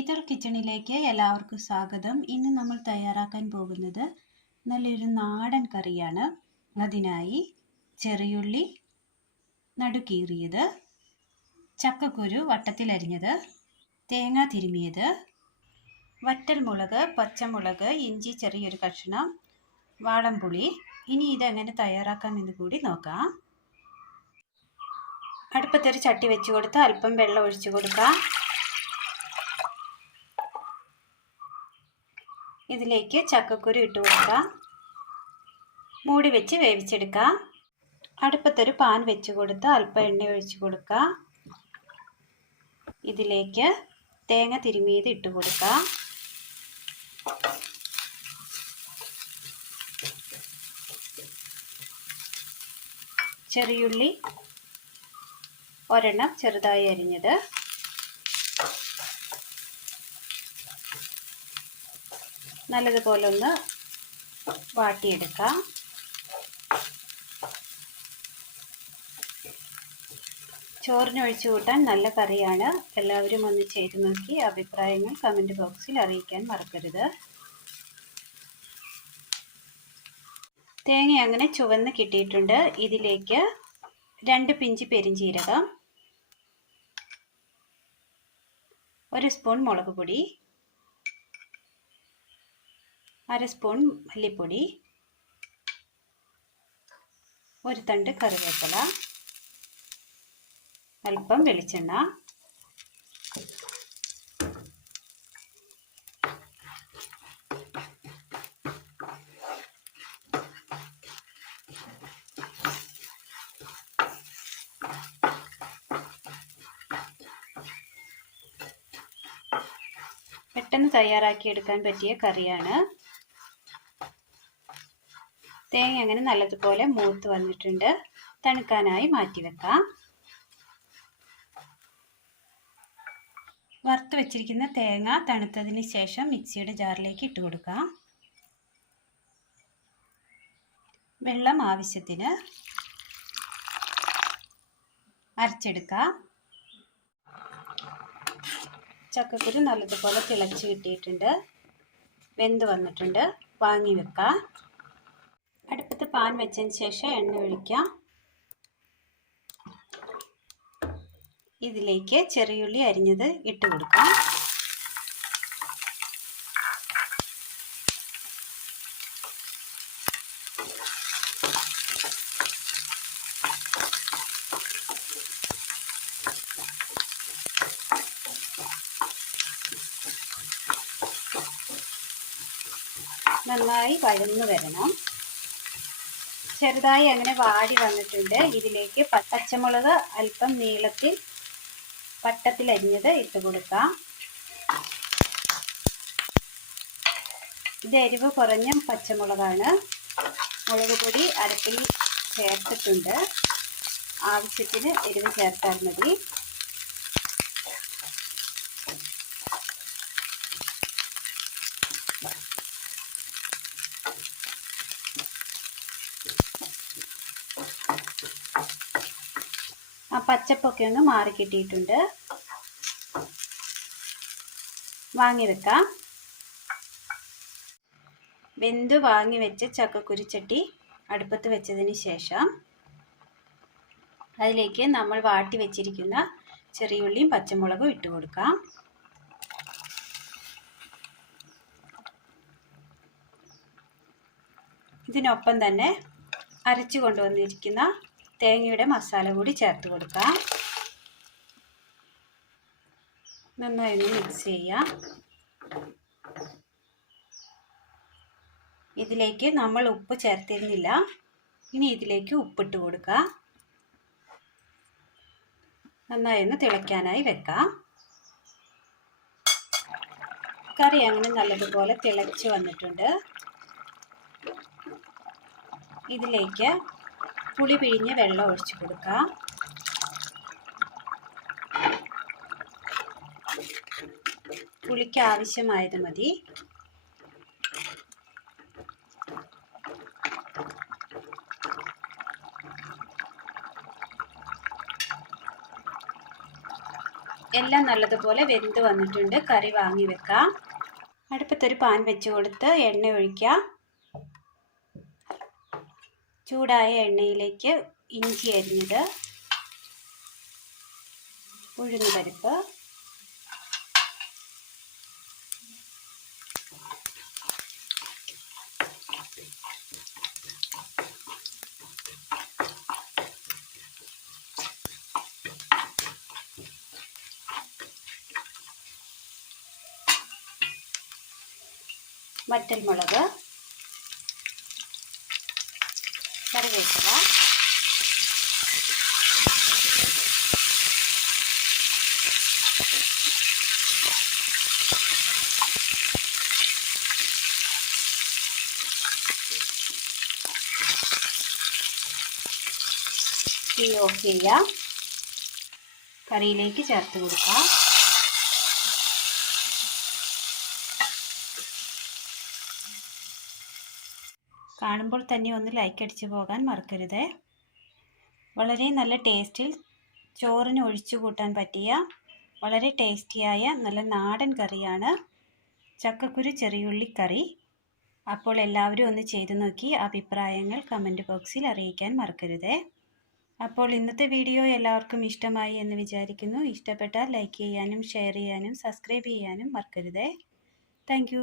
ഇതൾ കിച്ചണിലേക്ക് എല്ലാവർക്കും സ്വാഗതം. ഇന്ന് നമ്മൾ തയ്യാറാക്കാൻ പോകുന്നത് നല്ലൊരു നാടൻ കറിയാണ്. അതിനായി ചെറിയുള്ളി നടുക്കീറിയത് ചക്കക്കുരു വട്ടത്തിലരിഞ്ഞത് തേങ്ങ തിരുമിയത് വറ്റൽമുളക് പച്ചമുളക് ഇഞ്ചി ചെറിയൊരു കഷ്ണം വാളംപുളി. ഇനി ഇതെങ്ങനെ തയ്യാറാക്കാമെന്ന് കൂടി നോക്കാം. അടുപ്പത്തൊരു ചട്ടി വെച്ച് കൊടുത്ത് അല്പം വെള്ളം ഒഴിച്ചു കൊടുക്കാം. ഇതിലേക്ക് ചക്കക്കുരു ഇട്ട് കൊടുക്കുക മൂടി വെച്ച് വേവിച്ചെടുക്കാം. അടുപ്പത്തൊരു പാൻ വെച്ച് കൊടുത്ത് അല്പം എണ്ണ ഒഴിച്ച് കൊടുക്കുക ഇതിലേക്ക് തേങ്ങ തിരുമിയത് ഇട്ട് കൊടുക്കാം. ചെറിയുള്ളി ഒരെണ്ണം ചെറുതായി അരിഞ്ഞത്. നല്ലതുപോലെ ഒന്ന് വാട്ടിയെടുക്കാം. ചോറിന് ഒഴിച്ചു കൂട്ടാൻ നല്ല കറിയാണ്. എല്ലാവരും ഒന്ന് ചെയ്തു നോക്കി അഭിപ്രായങ്ങൾ കമന്റ് ബോക്സിൽ അറിയിക്കാൻ മറക്കരുത്. തേങ്ങ അങ്ങനെ ചുവന്ന് കിട്ടിയിട്ടുണ്ട്. ഇതിലേക്ക് രണ്ട് പിഞ്ച് പെരിഞ്ചീരകം ഒരു സ്പൂൺ മുളക് പൊടി അര സ്പൂൺ മല്ലിപ്പൊടി ഒരു തണ്ട് കറിവേപ്പില അല്പം വെളിച്ചെണ്ണ പെട്ടെന്ന് തയ്യാറാക്കിയെടുക്കാൻ പറ്റിയ കറിയാണ്. തേങ്ങ അങ്ങനെ നല്ലതുപോലെ മൂത്ത് വന്നിട്ടുണ്ട്. തണുക്കാനായി മാറ്റിവെക്കാം വറുത്ത് വെച്ചിരിക്കുന്ന തേങ്ങ തണുത്തതിന് ശേഷം മിക്സിയുടെ ജാറിലേക്ക് ഇട്ട് കൊടുക്കാം. വെള്ളം ആവശ്യത്തിന് അരച്ചെടുക്കാം. ചക്കക്കുരു നല്ലതുപോലെ തിളച്ച് കിട്ടിയിട്ടുണ്ട്. വെന്ത് വന്നിട്ടുണ്ട്. വാങ്ങി വെക്കാം. അടുപ്പത്ത് പാൻ വെച്ചതിന് ശേഷം എണ്ണ ഒഴിക്കാം. ഇതിലേക്ക് ചെറിയുള്ളി അരിഞ്ഞത് ഇട്ട് കൊടുക്കാം. നന്നായി വഴന്നു വരണം. ചെറുതായി അങ്ങനെ വാടി വന്നിട്ടുണ്ട്. ഇതിലേക്ക് പച്ചമുളക് അല്പം നീളത്തിൽ പട്ടത്തിൽ അരിഞ്ഞത് ഇട്ട് കൊടുക്കാം. ഇത് എരിവ് കുറഞ്ഞ പച്ചമുളകാണ്. മുളക് പൊടി അരപ്പിൽ ചേർത്തിട്ടുണ്ട്. ആവശ്യത്തിന് എരിവ് ചേർത്താൽ മതി. പച്ചപ്പൊക്കെ ഒന്ന് മാറി കിട്ടിയിട്ടുണ്ട്. വാങ്ങി വെക്കാം. വെന്ത് വാങ്ങി വെച്ച ചക്കക്കുരിച്ചട്ടി അടുപ്പത്ത് വെച്ചതിന് ശേഷം അതിലേക്ക് നമ്മൾ വാട്ടി വെച്ചിരിക്കുന്ന ചെറിയുള്ളിയും പച്ചമുളകും ഇട്ട് കൊടുക്കാം. ഇതിനൊപ്പം തന്നെ അരച്ചു കൊണ്ടുവന്നിരിക്കുന്ന തേങ്ങയുടെ മസാല കൂടി ചേർത്ത് കൊടുക്കാം. നന്നായി ഒന്ന് മിക്സ് ചെയ്യാം. ഇതിലേക്ക് നമ്മൾ ഉപ്പ് ചേർത്തിരുന്നില്ല. ഇനി ഇതിലേക്ക് ഉപ്പിട്ട് കൊടുക്കുക നന്നായി ഒന്ന് തിളയ്ക്കാനായി വെക്കാം. കറി അങ്ങനെ നല്ലതുപോലെ തിളച്ച് വന്നിട്ടുണ്ട്. ഇതിലേക്ക് പുളി പിഴിഞ്ഞ് വെള്ളം ഒഴിച്ച് കൊടുക്കാം. പുളിക്ക് ആവശ്യമായത് മതി. എല്ലാം നല്ലതുപോലെ വെന്ത് വന്നിട്ടുണ്ട്. കറി വാങ്ങി വെക്കാം. അടുപ്പത്തൊരു പാൻ വെച്ച് കൊടുത്ത് എണ്ണ ഒഴിക്കാം. ചൂടായ എണ്ണയിലേക്ക് ഇഞ്ചി അരിഞ്ഞത് ഉഴുന്ന് പരിപ്പ്. വറ്റൽമുളക്. കറിവേപ്പില തീ ഓഫ് ചെയ്യാം. കറിയിലേക്ക് ചേർത്ത് കൊടുക്കാം. കാണുമ്പോൾ തന്നെ ഒന്ന് ലൈക്ക് അടിച്ചു പോകാൻ മറക്കരുത്. വളരെ നല്ല ടേസ്റ്റിൽ ചോറിന് ഒഴിച്ചു കൂട്ടാൻ പറ്റിയ വളരെ ടേസ്റ്റിയായ നല്ല നാടൻ കറിയാണ് ചക്കക്കുരു ചെറിയുള്ളി കറി. അപ്പോൾ എല്ലാവരും ഒന്ന് ചെയ്തു നോക്കി അഭിപ്രായങ്ങൾ കമന്റ് ബോക്സിൽ അറിയിക്കാൻ മറക്കരുത്. അപ്പോൾ ഇന്നത്തെ വീഡിയോ എല്ലാവർക്കും ഇഷ്ടമായി എന്ന് വിചാരിക്കുന്നു. ഇഷ്ടപ്പെട്ടാൽ ലൈക്ക് ചെയ്യാനും ഷെയർ ചെയ്യാനും സബ്സ്ക്രൈബ് ചെയ്യാനും മറക്കരുത്. താങ്ക്